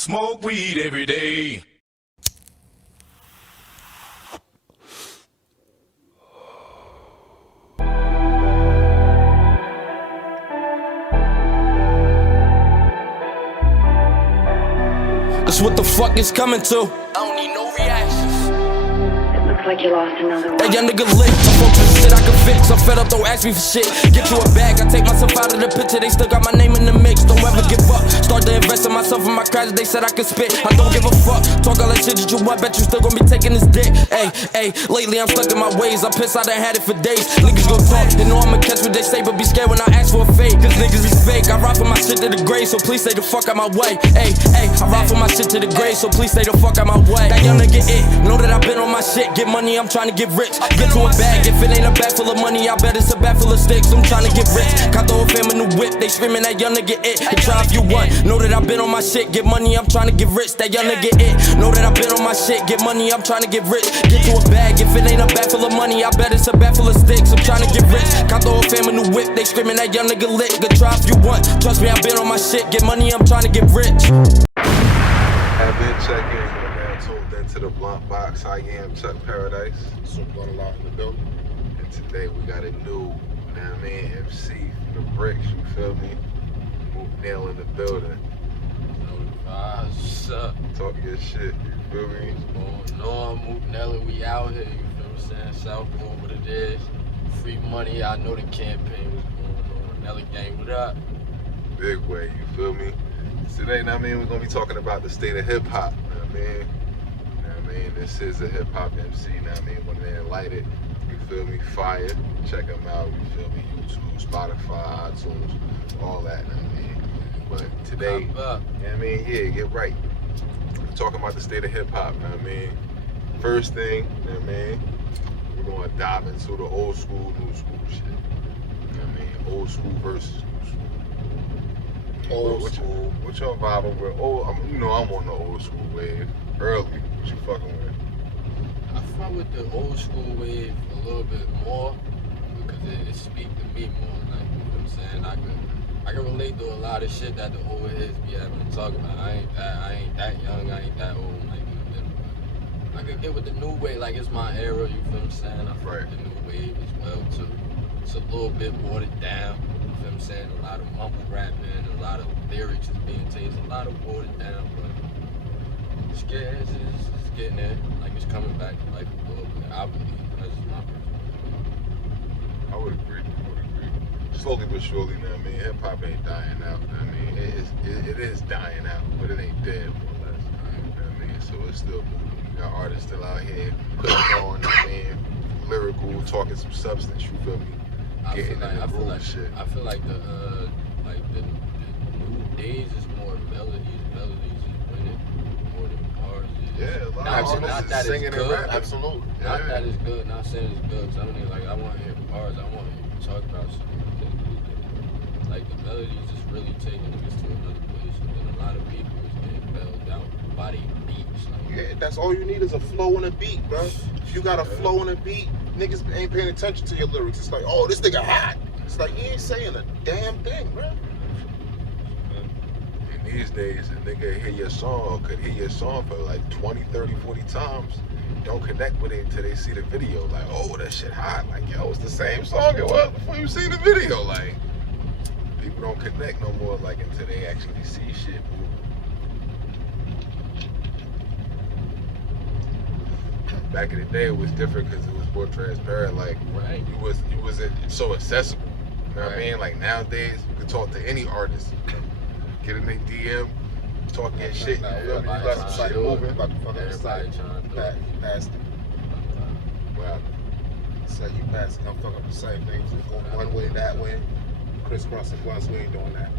Smoke weed every day. That's what the fuck is coming to. I don't need no reactions. It looks like you lost another one. That young nigga lit. I'm focused on shit I can fix. I'm fed up, don't ask me for shit. Get to a bag, I take myself out of the picture. They still got my name in the mix. Don't ever give up. Start to invest in myself and my craft. They said I could spit. I don't give a fuck. Talk all that shit that you want. Bet you still gonna be taking this dick. Hey, lately I'm stuck in my ways. I'm pissed I done had it for days. Niggas gon' talk. They know I'ma catch what they say, but be scared when I ask for a fade. Cause niggas is fake. I ride for my shit to the grave, so please stay the fuck out my way. Hey, I ride for my shit to the grave, so please stay the fuck out my way. That young nigga it. Know that I've been on my shit. Get money, I'm trying to get rich. Get to a bag. If it ain't a bag full of money, I bet it's a bag full of sticks. I'm trying to get rich. Got the whole fam in the whip. They screaming that young nigga it. And try if you want. Know that I've been on my shit. Get money, I'm trying to get rich. That young nigga it. Know that I've been on my shit. Get money, I'm trying to get rich. Get to a bag. If it ain't a bag full of money, I bet it's a bag full of sticks. I'm trying to get rich. Got the whole fam in the whip. They screaming that young nigga lit. Good try if you want. Trust me, I've been on my shit. Get money, I'm trying to get rich. I've been checking, man. Tuned into the Blunt Box. I am Chuck Paradise. SirBluntAlot in the building. And today we got a new, MC from the bricks, you feel me? Mook Nailer in the building. What's up? Talk your shit, you feel me? What's going on? Mook Nailer, we out here, you feel what I'm saying? Southport, what it is. Free money, I know the campaign was going on. Nelly gang, what up? Big way, you feel me? Today, we're gonna be talking about the state of hip hop, This is a hip hop MC, when they enlightened, you feel me? Fire, check them out, you feel me? YouTube, Spotify, iTunes, all that, But today, get right. We're talking about the state of hip hop, First thing, we're gonna dive into the old school, new school shit. Old school versus new school. Old school. What y'all vibing with? I'm on the old school wave. Early, what you fucking with? I fuck with the old school wave a little bit more because it speaks to me more. Like, you know what I'm saying? I can relate to a lot of shit that the old heads be having to talk about. I ain't that young, I ain't that old, like, I could get with the new wave, like it's my era, you feel what I'm saying? I fuck with the new wave as well too. It's a little bit watered down, you feel what I'm saying? A lot of mumble rapping, a lot of lyrics is being taken, a lot of watered down, but it's getting there, like it's coming back to life a little bit, I believe. That's just my personal opinion. I would agree. Slowly but surely, hip hop ain't dying out. It is dying out, but it ain't dead, more or less. So it's still moving. You got artists still out here putting on, lyrical, talking some substance. You feel me? Getting in the groove and shit. I feel like the new days is more melodies. Melodies is winning more than bars. Yeah, a lot of artists is singing and rapping. Absolutely. Not that it's good. Not saying it's good. Cause I don't even I want to hear bars. I want to hear you talk about something. Like the melodies is really taking niggas to another place, and then a lot of people is getting bailed out by their beats. Like, yeah, that's all you need is a flow and a beat, bro. If you got a flow and a beat, niggas ain't paying attention to your lyrics. It's like, oh, this nigga hot. It's like, you ain't saying a damn thing, bro. And these days, a nigga could hear your song for like 20, 30, 40 times. Don't connect with it until they see the video. Like, oh, that shit hot. Like, yo, it's the same song it was before you see the video. Like, people don't connect no more, like, until they actually see shit move. Back in the day, it was different because it was more transparent. Like, you wasn't so accessible. You know what I mean? Like, nowadays, you can talk to any artist. Get in their DM, talk that shit. You feel me? You got some shit moving. Like everybody trying to pass it. Wow. So you pass it, I'm fucking up the same thing. Just going one way, that way. Crisscrossing blunts, we ain't doing that.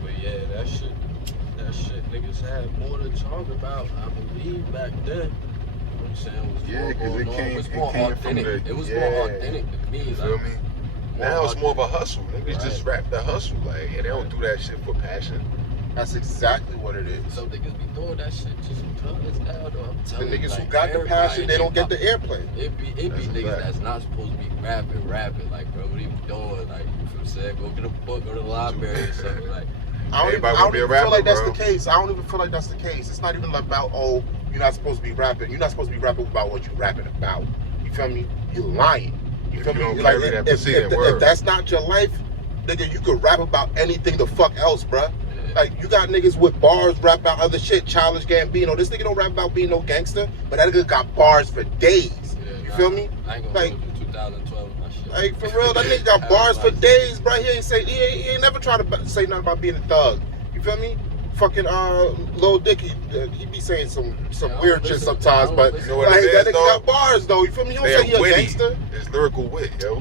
But yeah, that shit niggas had more to talk about, I believe, back then. You know what I'm saying? It was more authentic. It was more authentic to me. You feel me? Now it's more of a hustle. Niggas just rap the hustle, like, and they don't do that shit for passion. That's exactly what it is. So niggas be doing that shit just because now, though. I'm The telling you, niggas like, who got the passion, they don't get the airplay. It be niggas that's not supposed to be rapping. Like, bro, what are you doing? Like, you know what I'm saying? Go get a book, go to the library or something. Like, Everybody I wanna don't be a even feel rapper, like that's bro. the case. I don't even feel like that's the case. It's not even about, oh, you're not supposed to be rapping. You're not supposed to be rapping about what you're rapping about. You feel me? You're lying. You feel me? don't Like, carry that if word. that's not your life, nigga, you could rap about anything the fuck else, bruh. Like, you got niggas with bars rap about other shit. Childish Gambino. This nigga don't rap about being no gangster, but that nigga got bars for days. You feel me? I ain't gonna Like, hold you 2012 my shit. like, for real, that nigga got bars for days, bro. He ain't never tried to say nothing about being a thug. You feel me? Fucking Lil Dicky, he be saying some weird shit sometimes, but You know what like, it that is, nigga though? got bars though. You feel me? You don't They're say he a witty. gangster. It's lyrical wit, yo.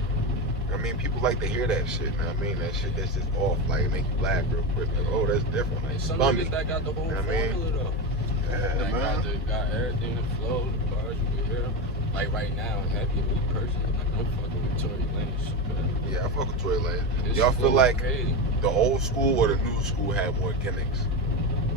I mean, people like to hear that shit. You know what I mean? That shit that's just off. Like, it make you laugh real quick. Like, oh, that's different. Like, Some bummy. niggas that got the whole You know what I mean? formula though. Yeah, That man. got everything to flow, the bars you can hear. Like right now, heavy me personally, like I'm fucking with Tory Lanez. Yeah, I fuck with Tory Lanez. This Y'all feel flow like crazy. the old school or the new school had more gimmicks?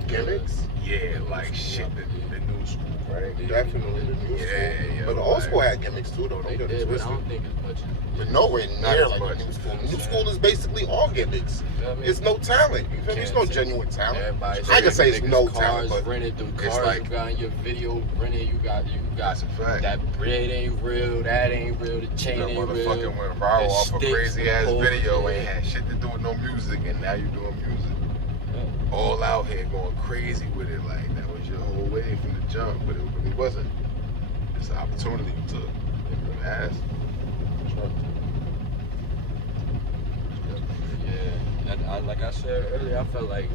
Gimmicks? Yeah, like shit, the new school, right? Definitely the new Yeah, school. yeah, But the old like- school had gimmicks too, though. They Don't get it did, but I twisted. don't think as much. But nowhere Not near as like much. the new school. The new school is basically all gimmicks. You feel me? It's no talent. You feel me? It's no genuine talent. Everybody's I can say it's niggas no cars talent, but rented, the it's cars like- you got in your video rented, you got That's a fact. that bread ain't real, that ain't real, the chain That ain't motherfucking real. went viral the off a sticks, crazy the ass whole- video, ain't yeah. had shit to do with no music, and now you doing music. All out here going crazy with it, like that was your whole way from the jump, but it really wasn't. It's an opportunity you took. You asked. Yeah, and like I said earlier, I felt like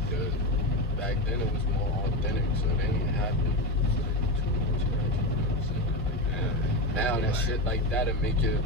back then it was more authentic, so they didn't have to too much. Now that shit like that, it make you.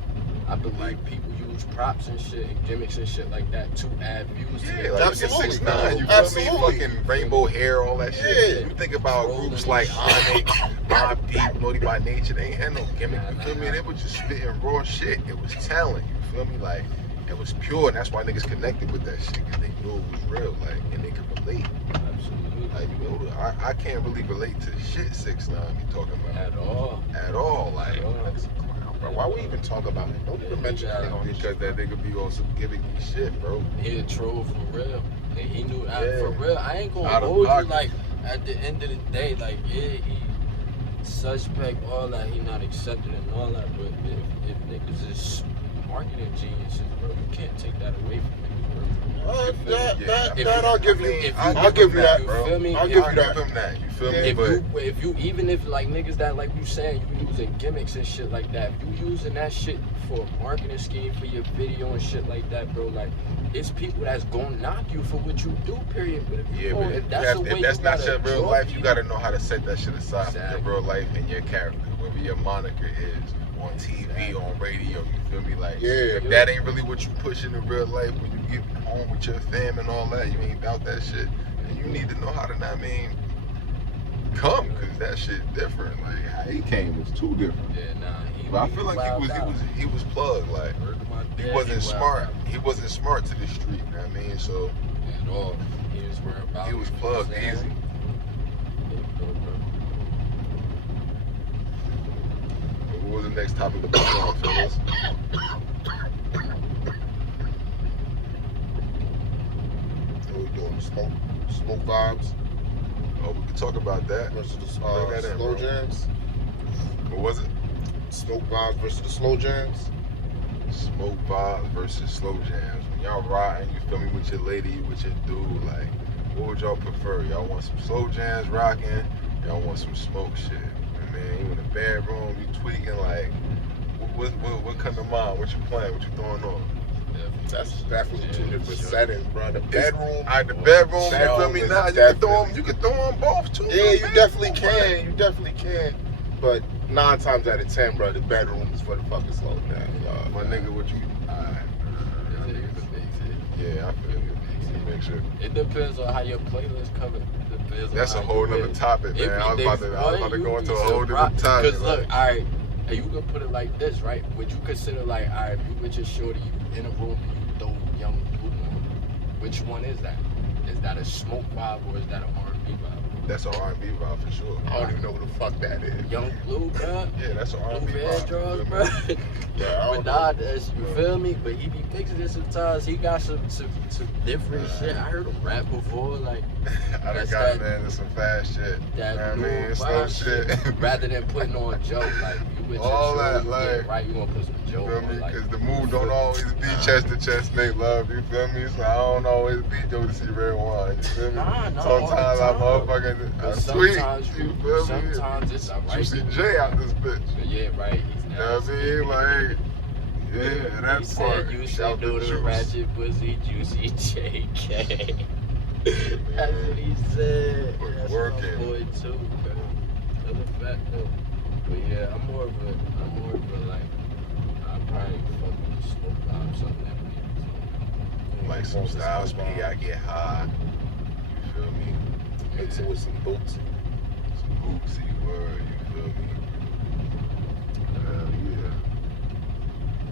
I believe people use props and shit and gimmicks and shit like that to add views. to Yeah, their like Absolutely. 6ix9ine, you feel Absolutely. me? Fucking rainbow hair, all that shit. Yeah. You think about groups like Onyx, Mobb Deep, Naughty by Nature, they ain't had no gimmick, you feel me? They were just spitting raw shit. It was talent, you feel me? Like, it was pure, and that's why niggas connected with that shit, because they knew it was real, like, and they could relate. Absolutely. Like, you know, I can't really relate to shit 6ix9ine be talking about. At all. At all, like, At all. Niggas a clown, bro. Why we even talk about it? Don't even mention it on this because shit. that nigga be on some gimmicky shit, bro. He a troll for real. And he knew Yeah. for real. I ain't gonna Out of hold you pocket. like at the end of the day, like yeah, he suspect all that, he not accepted and all that, but if niggas is marketing geniuses, bro, you can't take that away from niggas, bro. That I'll give you. if you- I'll give you that, bro. feel me? I'll If- give I'll you give that. him that, you feel me? If But you even if like niggas that like you saying you using gimmicks and shit like that, if you using that shit for a marketing scheme for your video and shit like that, bro, like it's people that's gonna knock you for what you do, period. But if you yeah, gonna- but if if that's that's, the way if that's you not gotta your real draw life, you people, gotta know how to set that shit aside from Exactly. your real life and your character, whatever your moniker is on TV, on radio. You feel me? Like, Yeah. if that ain't really what you pushing in real life, when you get home with your fam and all that, you ain't about that shit. And you need to know how to, I mean, come, cause that shit different. Like how he came was too different. Yeah, nah, But I feel like he was plugged. Like he wasn't smart. He wasn't smart to the street. You know what I mean? So at all. He was worried about. he was plugged easy. What was the next topic of the song, fellas? What we doing? Smoke vibes Oh, we can talk about that. versus the Bring that in, slow bro. jams. What was it? Smoke vibes versus the slow jams. Smoke vibes versus slow jams. When y'all riding, you feel me, with your lady, with your dude, like, what would y'all prefer? Y'all want some slow jams rocking? Y'all want some smoke shit? And man, you in the bedroom, you tweaking, like, what come to mind? What you playing? What you throwing on? That's definitely two different settings, bro. The bedroom. The bedroom, you feel me? is Nah, you definitely- can throw on both too. Yeah, you man. definitely can. You definitely can. But 9 times out of 10, bro, the bedroom is for the fucking slow down. My nigga, what you? Alright. Yeah, I feel you. Make sure. It depends on how your playlist covered. That's a whole nother topic, man. I was about to go into a whole different topic. Because look, all right, and you can put it like this, right? Would you consider like, all right, if you with your shorty, you in a room, and you throw Young Blue on, which one is that? Is that a smoke vibe or is that an R&B vibe? That's an R&B vibe for sure. I don't even know what the fuck that is. Young Blue, bro. Yeah, that's an R&B Blue vibe. Red Draws, you bro. feel me? Yeah, I But don't nah, know. that's, you feel me? But he be mixing it sometimes. He got some different shit. I heard him rap before, like I done That's got that- man, there's some fast shit. that I new mean, slow vibe shit. rather than putting on joke. Like you with All your that, show, like, yeah, right? You gonna put some You joke feel on, me? like Because the move don't always be chest to chest, make love. You feel me? So I don't always be Jodeci Red Wine. You feel me? Nah, all Sometimes the I time. motherfucking But sweet. sometimes You feel me? sometimes it's alright. Juicy J out this bitch. Yeah, right. He's You know what I nasty. mean? Like, yeah, that He part. said you Shout should do to the Juice. ratchet pussy juicy JK. That's what he said. Put That's work my in. boy too, bro. Another fact though. But yeah, I'm more of a like, I probably fuck with the smoke vibe, something that we Like some styles, man, you gotta get high. You feel me? Mix it with some boots. Some bootsy word, you feel me? Yeah.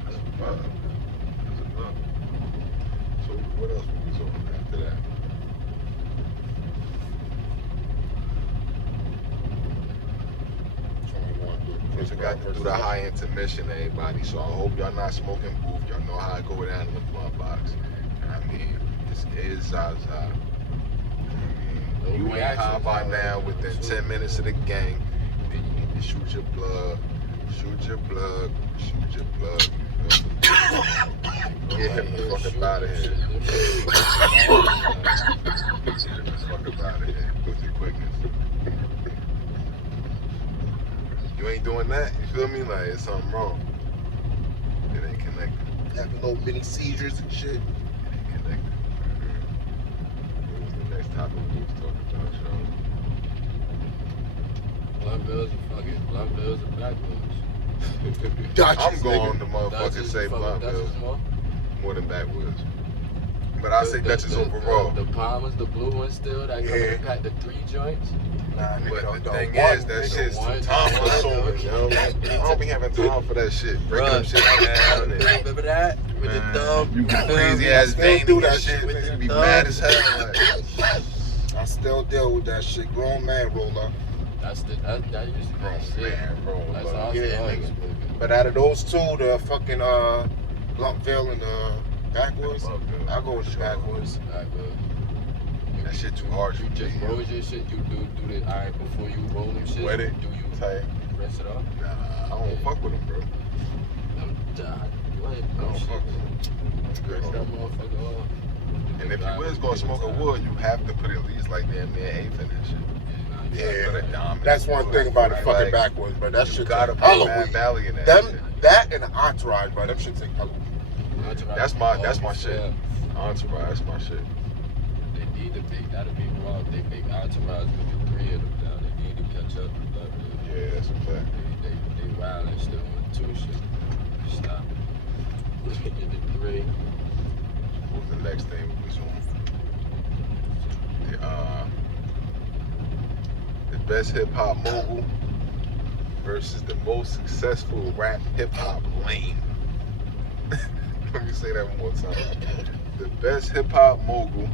That's a vibe. That's a vibe. So what else we was on after that? First, I got to do the high intermission, everybody. So I hope y'all not smoking booth. Y'all know how I go down in the blunt box. I mean, this is Zaza. No You ain't high reactions, by all now. right. Within Sure. 10 minutes of the gang, then you need to shoot your plug. Shoot your plug. Shoot your plug. You feel me? Get him the fuck up out of here. Get him the fuck up out of here. Pussy quickness. You ain't doing that, you feel me? Like, it's something wrong. It ain't connected. Having little mini seizures and shit. It ain't connected. What was the next topic we was talking about, y'all? Blunt bills are fucking blunt bills are backwoods. Dutchess, I'm going nigga. to motherfucking say blunt bills more. more than backwoods. But I say Dutchess overall. The Palmers, the blue ones still, that come in Yeah. the pack, the 3 joints. Nah, nigga, But the the thing one, is, that nigga, shit's one, time one, consuming, okay. you know what I mean? I don't be having time for that shit. Breaking them Bruh. shit down and Remember that? With Man, the thumb. you feel crazy me? ass still veiny do and that shit, shit with nigga, you the be thumb. mad as hell. Like, I still deal with that shit. Grown man roller. That used to be grown the shit. man, bro. That's Like, all Yeah, I nigga. But out of those two, the fucking Bluntville and Backwoods, I go with the Backwoods. that shit too hard. You just roll your shit. You do the alright before you roll them shit. Wet it, Do you tight. rinse it off? Nah, I don't fuck with them, bro. I'm done. What? I don't fuck with them. Rinse that motherfucker off. And if you is gonna smoke a wood, you have to put at least like damn near eighth in that shit. You gotta put a dime in That's it. one thing about the Like, fucking Backwoods, but that you shit gotta take put hella Mad weed. Valley in that Them, shit. that and the Entourage, bro. Them shit take hella weed. That's my shit. Entourage, that's my shit. They need to make that'll be wrong. They make Entourage with the 3 of them now. They need to catch up with that. Yeah, that's a fact. They wild and still on 2 shit. Stop. Get the 3. What was the next thing we was on? The best hip hop mogul versus the most successful rap hip hop lane. Let me say that one more time. The best hip hop mogul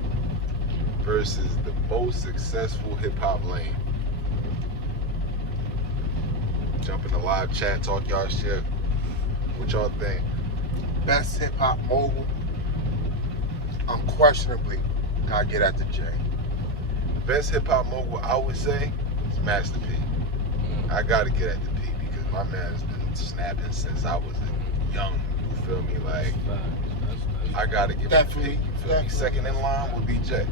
versus the most successful hip hop lane. Jump in the live chat, talk y'all shit. What y'all think? Best hip hop mogul, unquestionably, gotta get at the J. Best hip hop mogul, I would say, is Master P. I gotta get at the P because my man has been snapping since I was young. You feel me? Like, I gotta give it to P. You feel me? Second in line would be J.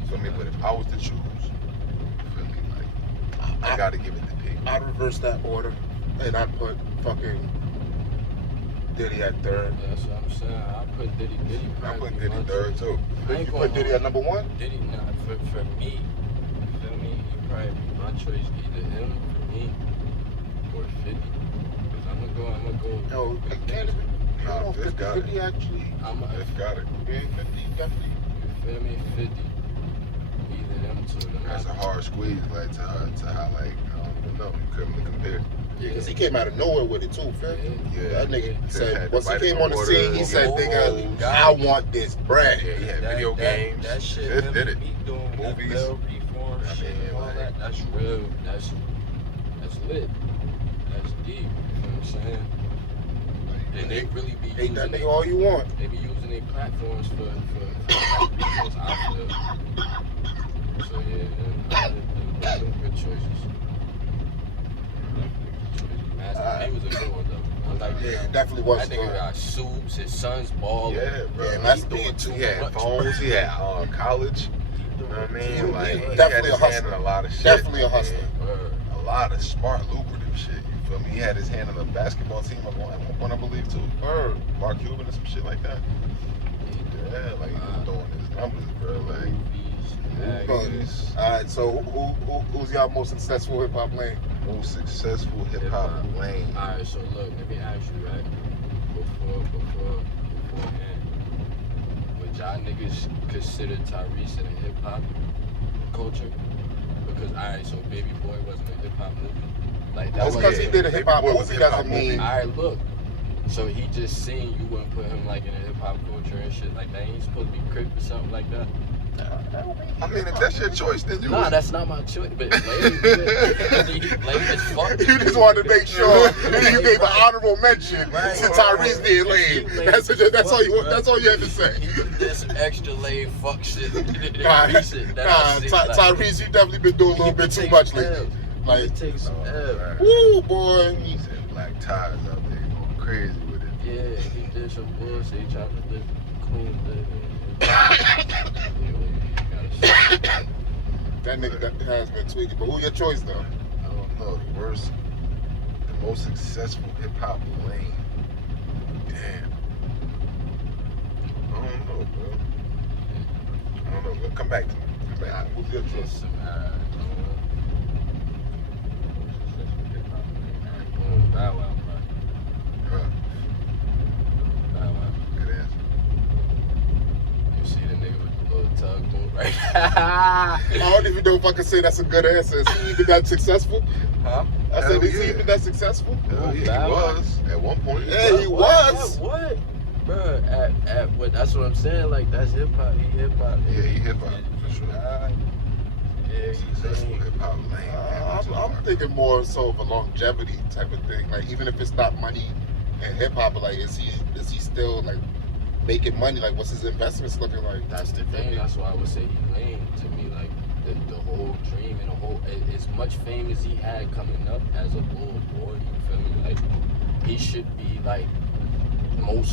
You feel me? But if I was to choose, you feel me? Like, I gotta give it to P. I'd reverse that order and I'd put fucking Diddy at third. That's what I'm saying. I put Diddy. I put Diddy third too. You put Diddy at number 1? Diddy, nah, for me, you feel me? He probably be my choice, either him for me or 50. Cause I'm gonna go. Yo, with I Diddy. can't even. Nah, I don't Fifth 50, got it. 50 actually. Fifth got it. Yeah, 50 definitely. You feel me? 50. Either them two. Them That's a hard squeeze, like to how like I don't even know. You couldn't really compare. Yeah, because he came out of nowhere with it too, fam. Yeah, That nigga said, had once he the came on the water, scene, he said, nigga, I want this bread. Yeah, he had video games. That shit, Fifth did it. doing Movies. Bell reform I shit mean, and all like- that. That's real. That's lit. That's deep. You know what I'm saying? And they really be Hate that using nigga all you want. they be using their platforms for reasons, I feel. So yeah, them good choices. Master P was a good one though. I like Yeah, that. it definitely was. That nigga got soups, his son's balling. Yeah, bro. Yeah, He Master doing P too. too He had much. phones. He had college. You know what I mean? Like, he Definitely had his a hand in hustler. a lot of shit. Definitely a hustler. Word. A lot of smart, lucrative shit. You feel me? He had his hand in the basketball team at one point, I believe, too. Or Mark Cuban or some shit like that. Yeah, like he was doing his numbers, bro. Like, movies. Alright, so who's y'all most successful hip hop lane? Most successful hip hop lane. Alright, so look, let me ask you, right? Beforehand, would y'all niggas consider Tyrese in a hip hop culture? Because alright, so Baby Boy wasn't a hip hop movie. Like that Just was because he did a hip hop Baby Boy was a movie hip-hop doesn't mean. Alright, look. So he just seen you wouldn't put him like in a hip hop culture and shit like that. He's supposed to be Crip or something like that. I mean, if that's your choice, then you Nah, was- that's not my choice. But lame as fuck. You just wanted to make sure that you gave an honorable mention Right. to Tyrese being lame. That's all you. That's all you had to say. This extra lame fuck shit. Nah, recent that I see, like, Tyrese, you definitely been doing a little bit too much lately. Like, take some L. woo, boy. He said black ties out there going crazy with it. Yeah, he did some bullshit. He tried to live clean living. That nigga that has been tweaking. But who your choice though? I don't know, the most successful hip hop lane. Damn. I don't know, bro. I don't know. Come back to me. Come back. Who's your choice? Some Bow Wow, Huh. Bow Wow. Good answer. You see the nigga with the little tugboat right? I don't even know if I can say that's a good answer. Is he even that successful? Huh? I said, Hell is he yeah. even that successful? Hell yeah, Bow he Wow. was at one point. Yeah, he was. What? Bro, at what? That's what I'm saying. Like that's hip hop. He hip hop. Yeah, he hip hop for sure. Yeah, Successful hip hop lane. man. I'm thinking more so of a longevity type of thing. Like even if it's not money and hip hop, but like is he still like making money? Like what's his investments looking like? That's the thing. That's why I would say he lame to me. Like the whole dream and the whole as much fame as he had coming up as a little boy. You feel me? Like he should be like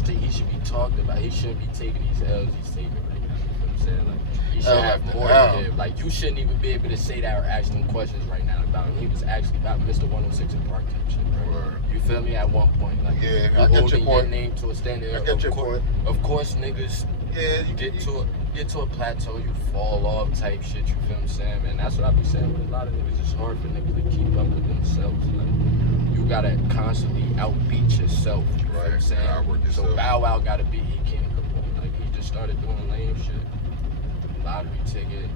he should be talked about. He shouldn't be taking these L's he's taking right now. You know what I'm saying? Like he should have more to give. Like you shouldn't even be able to say that or ask him questions right now about him. He was actually about Mr. 106 in Park type shit, bro. Word. You feel me? At one point, like Yeah, you I get your holding point. name to a standard. I get your point. Of course, niggas Yeah, you get to a plateau, you fall off type shit, you feel what I'm saying, man? That's what I be saying with a lot of niggas. It's hard for niggas to keep up with themselves. Like, you gotta constantly outbeat yourself, you know what I'm Right, saying? outwork So yourself. Bow Wow gotta be, he can't complain. Like, he just started doing lame shit. Lottery ticket,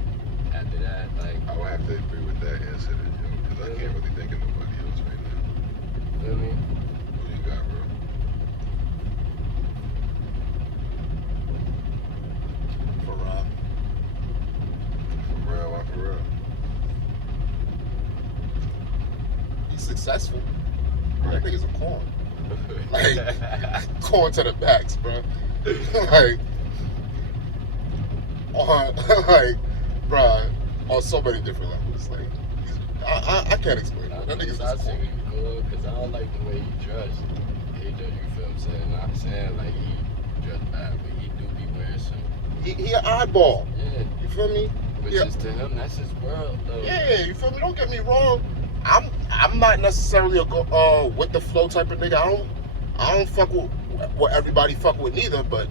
after that, like, I would have to agree with that answer, because I can't really think of nobody else right now. feel me? Who you got, bro? Paradi. For real, why for real? He's successful. That nigga's a corn. Like corn to the backs, bro. like on bro, on so many different levels. Like I can't explain it. That nigga's I just see corn. what you go, because I don't like the way he dressed. He do, you feel what I'm saying? Not saying like he dressed bad, but he do be wearing some. He an oddball. Yeah. You feel me? Which Yeah. is to him, that's his world, though. Yeah, you feel me? Don't get me wrong. I'm not necessarily a with the flow type of nigga. I don't fuck with what everybody fuck with neither, but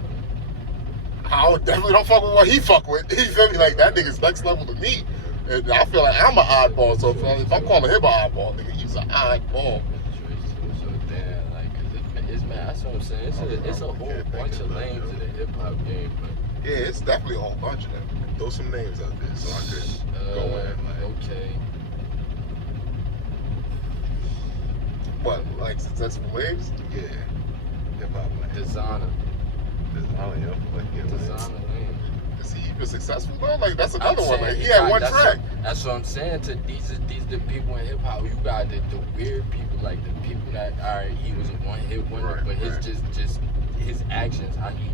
definitely don't fuck with what he fuck with. You feel me? Like that nigga's next level to me. And I feel like I'm an oddball, so if I'm calling him an oddball, nigga, he's an oddball. So damn, like, 'cause it's man, that's what I'm saying. It's a whole bunch of lanes in the hip hop game, but Yeah, it's definitely a whole bunch of them. Throw some names out there so I could go in. Like, okay. like successful lanes? Yeah. Hip hop lane. Designer. Designer, yeah. Like, yeah, Designer lane. Is he even successful though? Like that's another I'm one. saying Like he had one that's track. That's what I'm saying. To these the people in hip hop. You got the weird people, like the people that alright, he was a one hit wonder, Right, but his right. just his actions, how he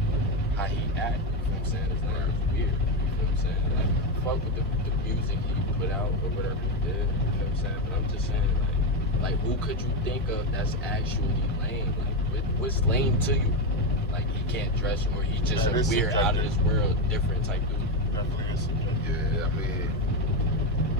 act. You know what I'm saying? It's like it's weird. You know what I'm saying? Like fuck with the music he put out or whatever he did. You know what I'm saying? But I'm just saying like who could you think of that's actually lame? Like what's lame to you? Like he can't dress or he just That a is weird out of subjective. this world different type dude. Definitely is subjective. Yeah, I mean,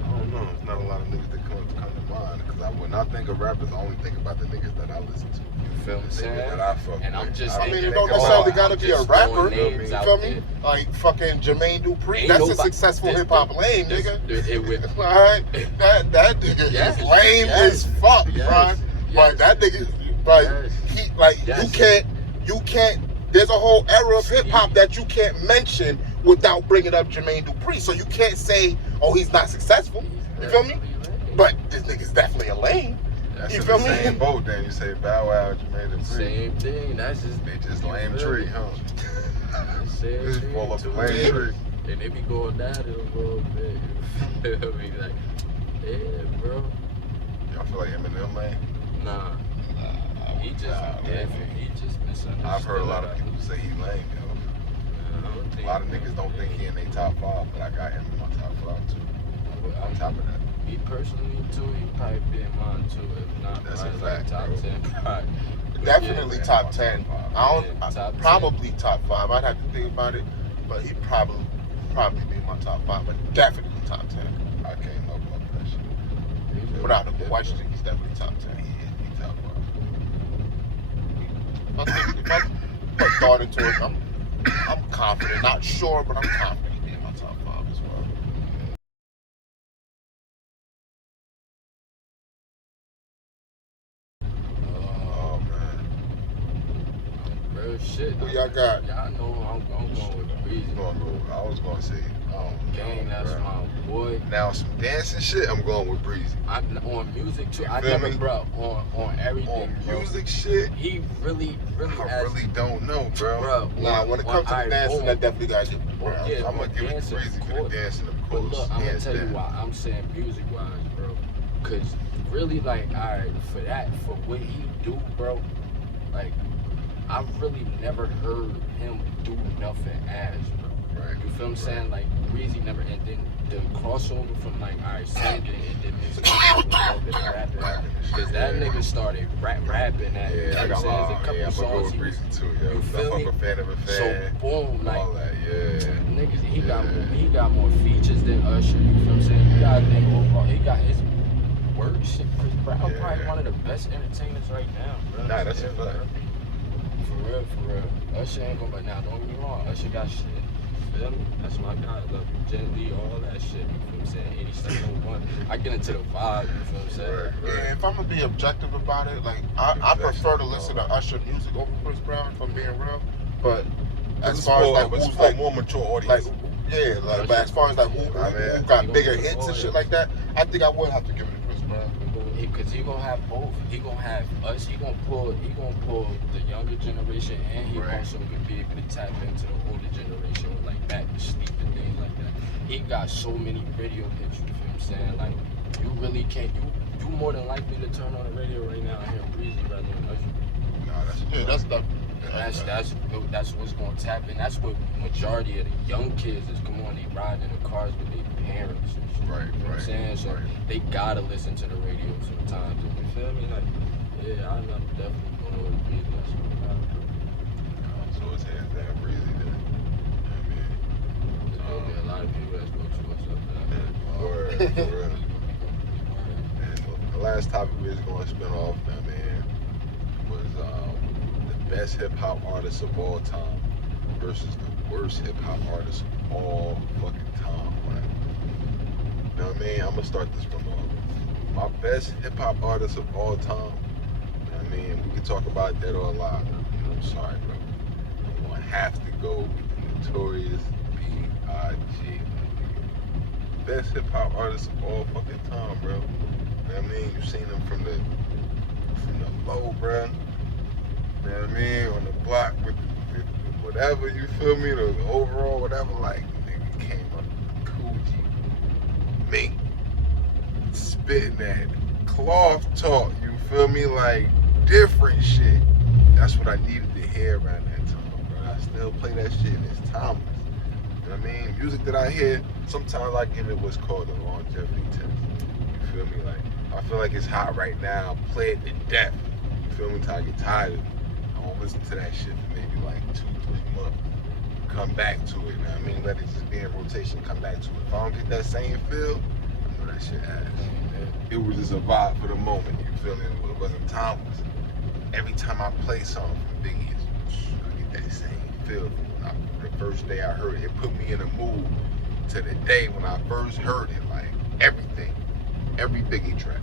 I don't know. It's not a lot of niggas that come to mind. Because when I think of rappers, I only think about the niggas that I listen to. You feel what I'm The niggas saying? that I fuck And I'm with. just I mean, thinking, it don't oh, necessarily I'm gotta be a just rapper. throwing You names feel out me? there. Like fucking Jermaine Dupri. Ain't That's a nobody- successful this- hip hop lane, this- nigga. It would, Alright, that nigga Yes, is lame yes, as fuck, yes, bruh. yes, But that nigga, like yes, he, like yes. you can't. There's a whole era of hip hop that you can't mention without bringing up Jermaine Dupri. So you can't say, oh, he's not successful. You feel me? But this nigga's definitely a lame. That's You in feel the me? same boat then. You say Bow Wow, Jermaine Dupri. Same thing. That's just They just you lame feel tree, me? huh? Same Just tree fall up the too. lame tree. And they be going down it a little bit. You feel me? Like, yeah, bro. Y'all feel like Eminem lame? Nah. He just different. He just misunderstood. I've heard a lot of people say he lame, yo. A lot of niggas don't think he in their top 5, but I got him in my top 5 too. On top of that. Me personally too, he probably be in mine too. If not, That's a probably like fact, top bro. 10. Probably. But Definitely yeah, top 10. I don't. Yeah, top 10. Probably top 5. I'd have to think about it, but he'd probably be my top 5. But definitely top 10. I can't know about that shit. Without a question, he's definitely top 10. He top 5. If I put thought into it, I'm confident. Not sure, but I'm confident he'd be in my top 5 as well. Oh man. Real shit. Who y'all got? Y'all know I'm going with Breezy. I was gonna say, Gang, that's my boy. Now some dancing shit, I'm going with Breezy. I'm on music too. I feel never, me? bro, on everything. On bro. music shit, He really I has, really don't know, bro. bro. Nah, when it comes to the dancing, that definitely got you. Yeah, I'm gonna give it to dancing, Breezy of for the course. dancing, of But course. look, I'm gonna Hands tell you down. why I'm saying music wise, bro. Cause really, like, alright, for what he do, bro, like, I've really never heard him do nothing ass, bro. Right. You feel what I'm saying? Like, Breezy never, and then the crossover from, like, alright, singing and then mixing it with a little bit of rapping. Cause that nigga started rapping at, Yeah, I you know got what I'm saying? There's a I'm couple gonna go songs with he was, Breezy too, yo. you I feel fuck me? a fan of a So fan. boom, like, all that, yeah. niggas, he got more features than Usher. You feel what I'm saying? You gotta think overall. He got his work shit. Chris Brown probably Yeah. one of the best entertainers right now, bro. Nah, that's a Yeah, fact. bro. For real. Usher ain't gonna. But now, don't get me wrong. Usher got shit. You feel me? That's my guy. Love you, gently, all that shit. You feel what I'm saying? 8701. I get into the vibe. You feel what I'm saying? Right, Yeah, right. if I'm gonna be objective about it, like I prefer to listen to Usher music over Chris Brown, if I'm being real. But as far as like it's who's for like a more mature like audience. yeah, like but as far as like who got bigger hits and shit like that, I think I would have to give it to Chris Brown. Because he gonna have both. He gonna have us. He gonna pull the younger generation, and he Right. also could be able to tap into the older generation with like Back to Sleep and things like that. He got so many radio hits. You feel what I'm saying? Like you really can't. You more than likely to turn on the radio right now and hear Breezy rather than Usher. Nah, that's Yeah, that's the That's what's gonna tap in. That's what majority of the young kids is. Come on, they ride in the cars with their parents and shit. Right, You know what I'm right, saying? So right. they gotta listen to the radio sometimes. You feel me? Like, yeah, I'm definitely going with Breezy. That's what I'm So it's hands down Breezy then. There's gonna be a lot of people that's gonna choose up there. Word, for real. And the last topic we was going to spin off, man, was the best hip hop artists of all time versus the worst hip hop artists of all fucking time, man. You know what I mean? I'm gonna start this one off. My best hip hop artists of all time. You know what I mean? We can talk about Dead or Alive. I'm sorry, bro. I'm gonna have to go with the Notorious B.I.G. Best hip hop artists of all fucking time, bro. You know what I mean? You've seen them from the from the low, bruh. You know what I mean? On the block with whatever, you feel me? The overall, whatever, like, nigga came up coochie, mink, spitting that cloth talk, you feel me? Like, different shit. That's what I needed to hear around that time, bro. I still play that shit and it's timeless. You know what I mean? Music that I hear, sometimes I give it what's called a longevity test. You feel me? Like, I feel like it's hot right now, play it to death. You feel me? Until I get tired of it. I won't listen to that shit for maybe like 2-3 months. Come back to it, you know what I mean? Let it just be in rotation, come back to it. If I don't get that same feel, I know that shit ass. It was just a vibe for the moment, you feel me? It wasn't timeless. Every time I play something from Biggie, I get that same feel. The first day I heard it, it put me in a mood to the day when I first heard it, like everything, every Biggie track.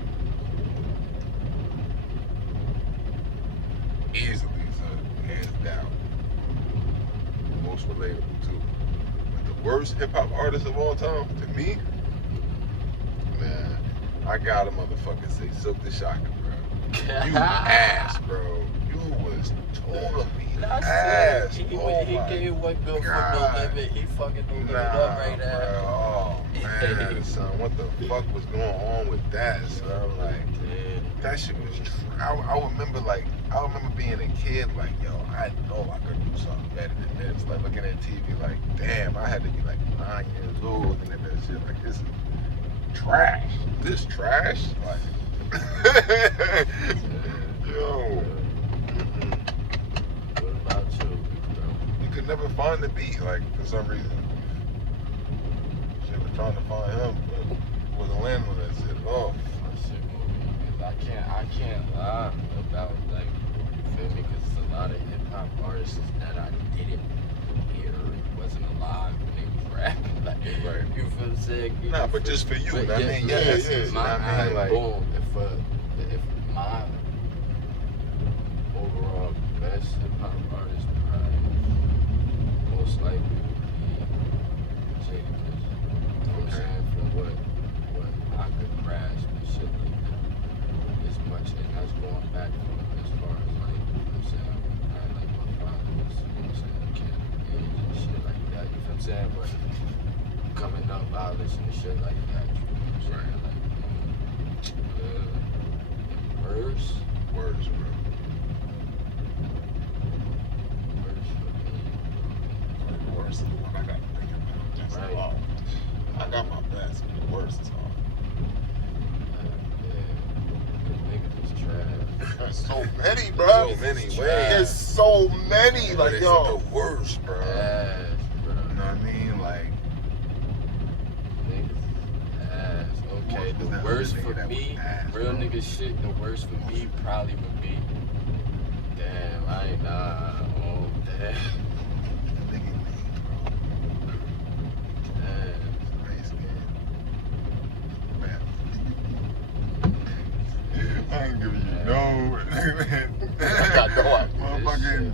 Easily, son, hands down. Most relatable too. But the worst hip hop artist of all time, to me, man, I gotta motherfucking say Silk the Shocker, bro. You ass, bro. You was totally ass. He Oh gave one good for God. No Limit. He fucking no limit up right now. Bro. Oh man, son, what the fuck was going on with that, son? Like, that shit was. I remember being a kid, like, yo, I know I could do something better than this. Like looking at TV, like, damn, I had to be like 9 years old looking at that shit. Like, this is trash. This trash, like. Yo. What about you, bro? You could never find the beat, like, for some reason. Shit, was trying to find him, but wasn't landing on that shit at all. I can't lie about, like, you feel me? Because there's a lot of hip hop artists that I didn't hear, wasn't alive when they was rapping. Like, Right. You feel what I'm saying? Nah, but just for you, But I mean, yes. My I mean, like, boom, if my overall best hip hop artist probably most likely would be Jadakiss. You know what I'm saying? From what I could grasp and shit like that. As much, and that's going back from as far as like, you know what I'm saying? I like my father was, you know what I'm saying, kid age and shit like that. You feel what I'm saying? But coming up, I listen to shit like that. You know what I'm saying? Like, words, bro. words for me. Worst is the one I got to think about. Just Right. alone. I got my best, but the worst is hard. Niggas is trash. There's so many, bro. So many ways. There's so many. But Like, it's yo. the worst, bro. Ass, bro. You know what I mean? Like, Niggas ass. Okay, What was the that worst other for nigga that me, was ass, real bro? nigga shit, the worst for me probably would be, damn, I ain't nah, oh, damn, the nigga name, damn. bro. Race game. Man. I ain't giving you no. I got no idea. Motherfucking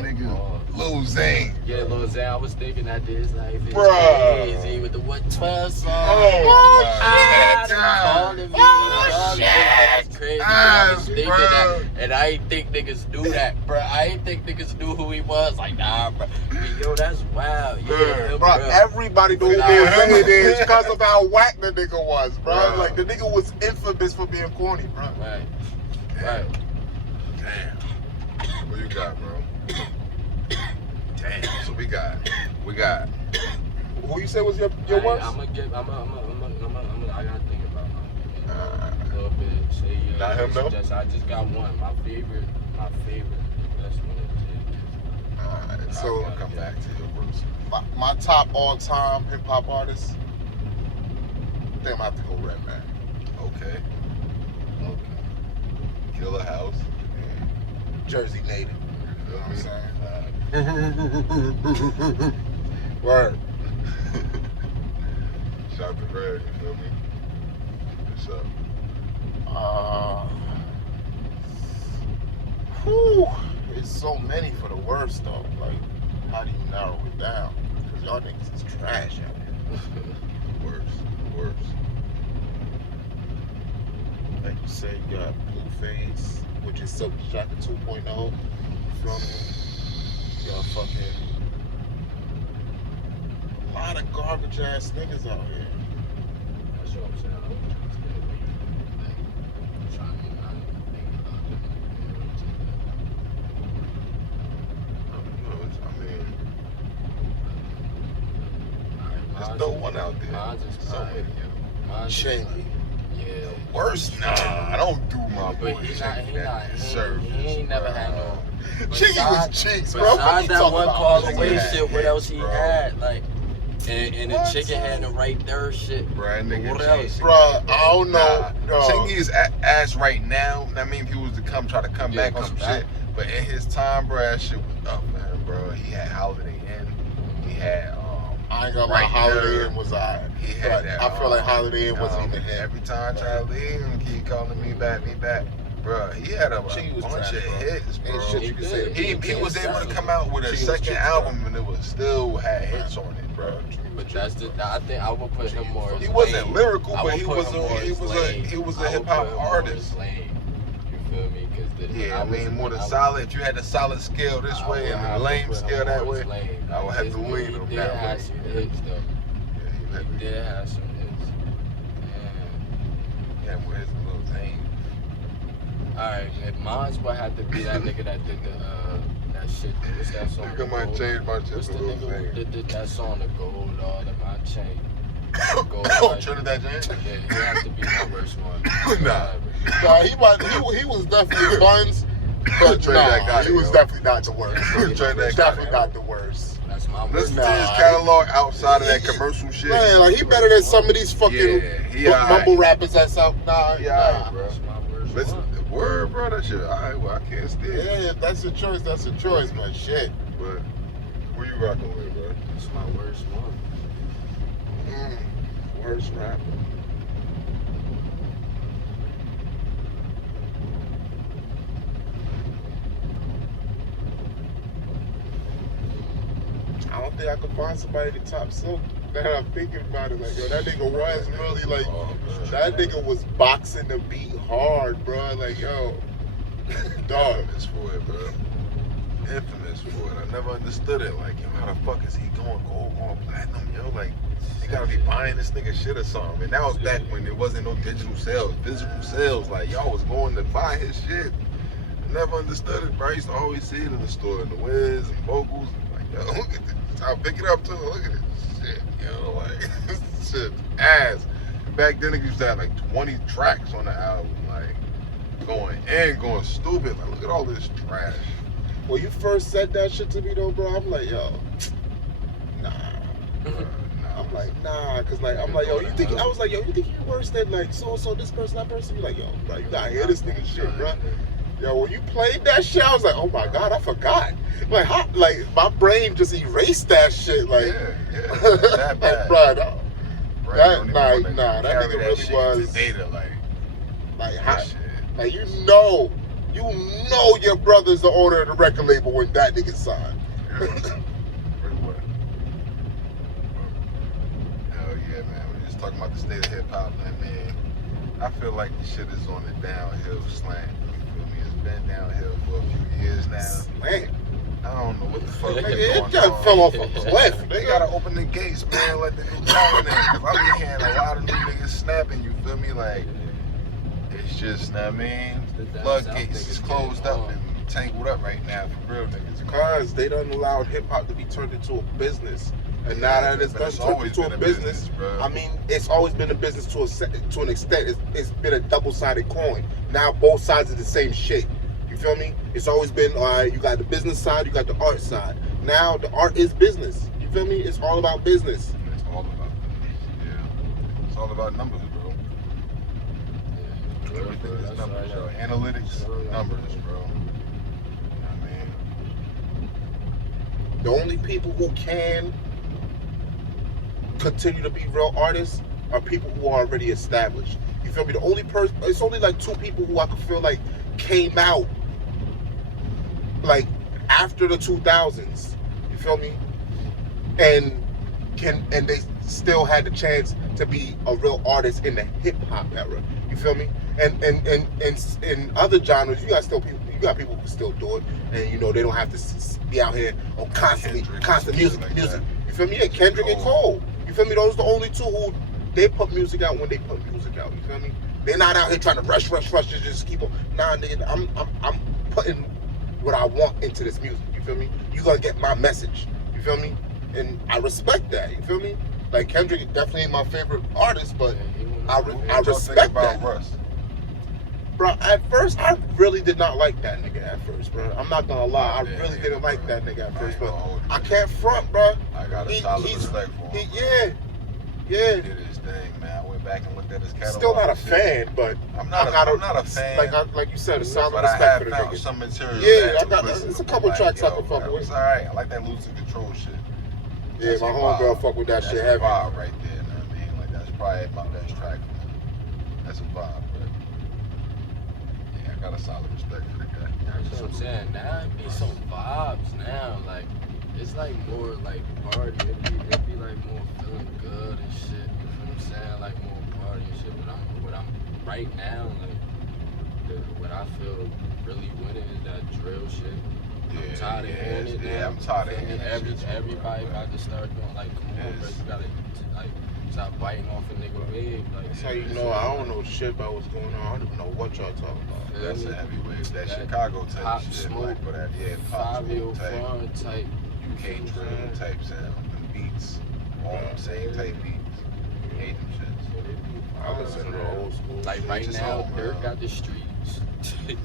nigga. Hard. Lil Zane. Yeah, Lil Zane, I was thinking that this life is Bruh. crazy with the 112 song. Oh, Calling me, calling me, that's crazy. I was Ass, thinking bruh. that, and I ain't think niggas knew that, bro. I ain't think niggas knew who he was. Like, nah, bro. Yo, that's wild. Yeah, him, Bro, bruh. everybody knew who Nah. Lil Zane is because of how whack the nigga was, bro. Bruh. Like, the nigga was infamous for being corny, bro. Right, right. Damn. What you got, bro? Damn. So we got. Who you say was your worst? I gotta think about my a little bit. Say, Not him, though? I just got one. My favorite, that's one of Alright, so I'll come back to your worst. My top all-time hip-hop artist, I think I'm gonna have to go Redman. Okay. Killer House. Jersey native. You You know feel what I'm me? saying? Word. Shout to Red, you feel me? What's up? Whew. There's so many for the worst, though. Like, how do you narrow it down? Because y'all niggas is trash out here. Worst. Like you said. said, you got Blueface, which is Silk Jacket 2.0. You feel me? You got fucking a lot of garbage ass niggas out here. That's what I'm saying. I was trying to stay away from that. I'm trying to not even think about them. Just throw one out there. Mine's is So fine. Mine's is Chingy. fine. Yeah. Worse? Nah, I don't do my boy. But he ain't never had no. Chingy was cheeks, bro. Besides that one call away Chingy shit, what had else he bro. had? Like, and the chicken had the right there shit. Bruh, nigga, What else? Bro, I don't know. Chingy is ass right now. I mean, if he was to try to come back on some shit. But in his time, bro, that shit was up, man, bro. He had Holiday Inn. He had, I ain't gonna lie, Holiday Inn was alright. He had that. I feel like Holiday Inn wasn't even him. Every time I try to leave him, keep calling me back. Bro, he had a bunch trash, of bro. hits, bro. Ain't shit you can say. He was able to come out with a second album and it was still had hits on it, bro. But that's I think I would put him more. He wasn't lyrical, I but would he put was him more as lane. he was a I would hip hop put him more artist. as lane. You feel me? Because Yeah, I mean, more than solid. If you had the solid scale this way and the lame scale that way, I would have to lean him He did that way. have some hits though. Yeah, He did have some hits. yeah, with his little thing. Alright, if mine's would have to be that nigga that did that shit. What's that song? Look at my Gold? change my shit What's for the a little nigga who thing. did that song, the gold all in my chain? Gold, Oh, like- Trinidad James? Yeah, he has to be my worst one. Nah. Nah, he was definitely Buns, but Trinidad got he it, was yo. definitely not the worst. Trinidad got Definitely it, not the worst. That's my worst. Listen to Nah. his catalog outside of that commercial shit. Man, like he better than some of these fucking Yeah, he alright. mumble rappers that's out. Nah, He alright, nah. bro. That's my worst Listen, one. the word, bro, that shit. Alright, well, I can't stand it. Yeah, if that's a choice, that's a choice, but shit. But who you rocking with, bro? That's my worst one. Worst rapper. I don't think I could find somebody to top Silk. Now that I'm thinking about it, like yo, that nigga was really like, that nigga was boxing the beat hard, bro. Like yo, dog. Infamous for it, bro. Infamous for it. I never understood it. Like, yo, how the fuck is he going gold, going platinum, yo? Like, you gotta be buying this nigga shit or something. And that was back when there wasn't no digital sales. Physical sales, like, y'all was going to buy his shit. I never understood it, bro. I used to always see it in the store, in the Wiz and Vocals. Like, yo, look at this. I'll pick it up too. Look at this shit, yo. Like, this shit ass. Back then, it used to have like 20 tracks on the album. Like, going stupid. Like, look at all this trash. When you first said that shit to me though, bro, I'm like, yo, nah. I'm like, nah, cause like I'm like, yo, you think I was like, yo, you think you worse than like so this person, that person? You like, yo, bro, you gotta hear this nigga shit, bro. Yo, when you played that shit, I was like, oh my god, I forgot. Like, how, like my brain just erased that shit. Like, Yeah, that bad. bro, Bro, that- you don't even nah, wanna nah, that carry nigga really shit was- into data, like how, shit. like you know your brother's the owner of the record label when that nigga signed. Pretty well. Hell yeah, man. We're just talking about the state of hip hop, man. I feel like the shit is on the downhill slant. You feel me? It's been downhill for a few years now. Man, I don't know what the fuck is nigga, going it just on. fell off a cliff. They Nigga. gotta open the gates, man. Let the new talent in. Cause I be hearing a lot of new niggas snapping. You feel me? Like, it's just, know what I mean, The floodgates is niggas closed getting up on. and tangled up right now for real niggas. Because they done allowed hip hop to be turned into a business. And now that it's But done it's turned always into been a a business, business, bro. I mean, it's always been a business to an extent. It's been a double-sided coin. Now both sides are the same shit. You feel me? It's always been, all right, you got the business side, you got the art side. Now the art is business. You feel me? It's all about business. It's all about numbers. Yeah. It's all about numbers, bro. Everything is numbers, bro. Analytics, numbers, bro. You know what I mean? The only people who can continue to be real artists are people who are already established. You feel me? The only person, it's only like two people who I could feel like came out like after the 2000s. You feel me? And they still had the chance to be a real artist in the hip hop era. You feel me? And in other genres, you got people who still do it, and you know they don't have to be out here constant music. You feel me? Yeah, Kendrick and Cole. You feel me? Those are the only two who they put music out when they put music out. You feel me? They're not out here trying to rush, just keep on. Nah, nigga, I'm putting what I want into this music. You feel me? You gonna get my message. You feel me? And I respect that. You feel me? Like Kendrick is definitely my favorite artist, but I respect that. Russ? Bro, at first I really did not like that nigga at first, bro. I'm not gonna lie, I really didn't like that nigga at first, but I can't front, bro. I got a solid respect for him. Yeah. He did his thing, man. I went back and looked at his catalog. Still not a fan, but I'm not a fan. Like you said, a solid but respect for the I have found nigga. some material. Yeah, I got it's a couple tracks I can fuck with. It's alright. I like that losing control shit. Yeah, my homegirl fuck with that shit heavy. That's a vibe right there, man. I mean, like that's probably my best track. That's a vibe, but yeah, I got a solid respect for the guy. That's what I'm saying. Now it be some vibes now, like it's like more like party. It be like more feeling good and shit. You know what I'm saying? Like more party and shit. But I'm right now, like what I feel really winning is that drill shit. I'm tired of hearing it now. Yeah, I'm tired of hearing it. Everybody about to start doing like, come on, bro, you gotta like stop biting off a nigga wave. Like that's how you know I don't know shit about what's going on. I don't even know what y'all talking about. That's a heavy wave. That Chicago type pop shit. smoke, Like, but pop smoke type. UK drill type sound. Them beats. All them same type beats. Hate them shits. I listen to the old school. Like shit. right now, Dirk got the streets. Yeah.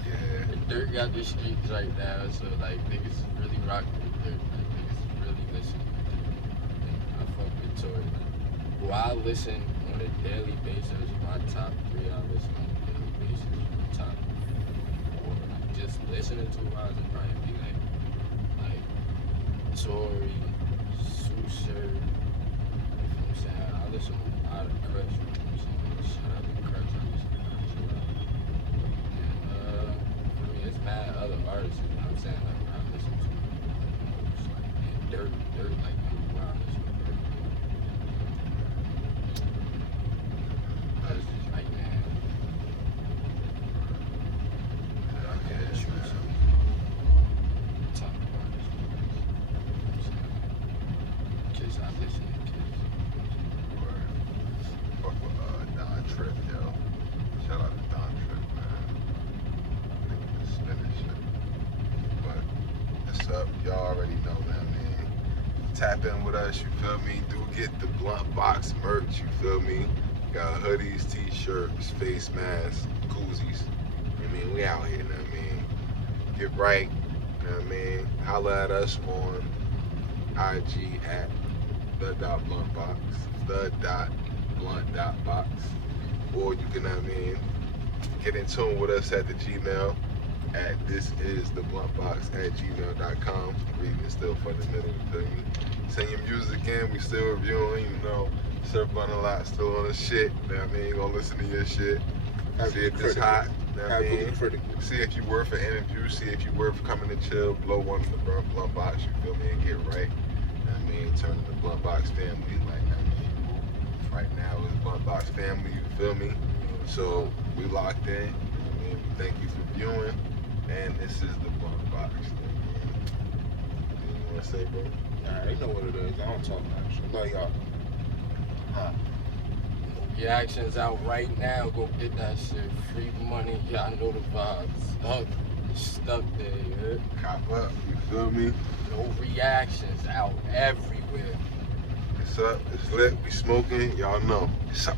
Dirk got the streets right now, so like niggas is really rocking with Dirk. Like, niggas is really listening to Dirk. I fuck with Tory. Who I listen on a daily basis, my top 3 I listen on a daily basis. My top 4. Like, just listening to wise and probably be like Tory, Susher. You know what I'm saying? I listen to a lot of Crush. You know what I'm saying? Shout out to Crush. I listen to Crush a lot. It's mad other artists, you know what I'm saying? Like, I listen to most, like, man, Dirk, like, where I listen to Dirk. Like, man. I can't choose some top artists. You know what I'm saying? Kids, I listen to Kids. Fuck with Don Trip, yo. Shout out to Don Trip, man. But it's up, y'all already know that, man. Tap in with us, you feel me? Do get the Blunt Box merch, you feel me? Got hoodies, t-shirts, face masks, koozies. I mean, we out here, you know what I mean? Get right, you know what I mean? Holla at us on IG at the.blunt.box, the.blunt.box. Or you can, I mean, get in tune with us at the Gmail at thisisthebluntbox@gmail.com. Reading is still fundamental, you feel me? Send your music in, we still reviewing, you know. SirBluntAlot still on the shit, you know what I mean? Gonna listen to your shit. See if it's hot, you know what I mean? See if you worth an interview, see if you worth coming to chill, blow one from the Blunt Box, you feel me, and get right. You know what I mean? Turn to the Blunt Box family, like, I mean, right now is Blunt Box family, you feel me? So we locked in. I mean, thank you for viewing, and this is the Blunt Box. You want to say, bro? Nah, they know what it is. I don't talk that shit. Love y'all. Reactions out right now. Go get that shit. Free money. Y'all know the vibes. Stuck there, you heard? Cop up, you feel me? No reactions out everywhere. It's up, it's lit, we smoking, y'all know. It's up.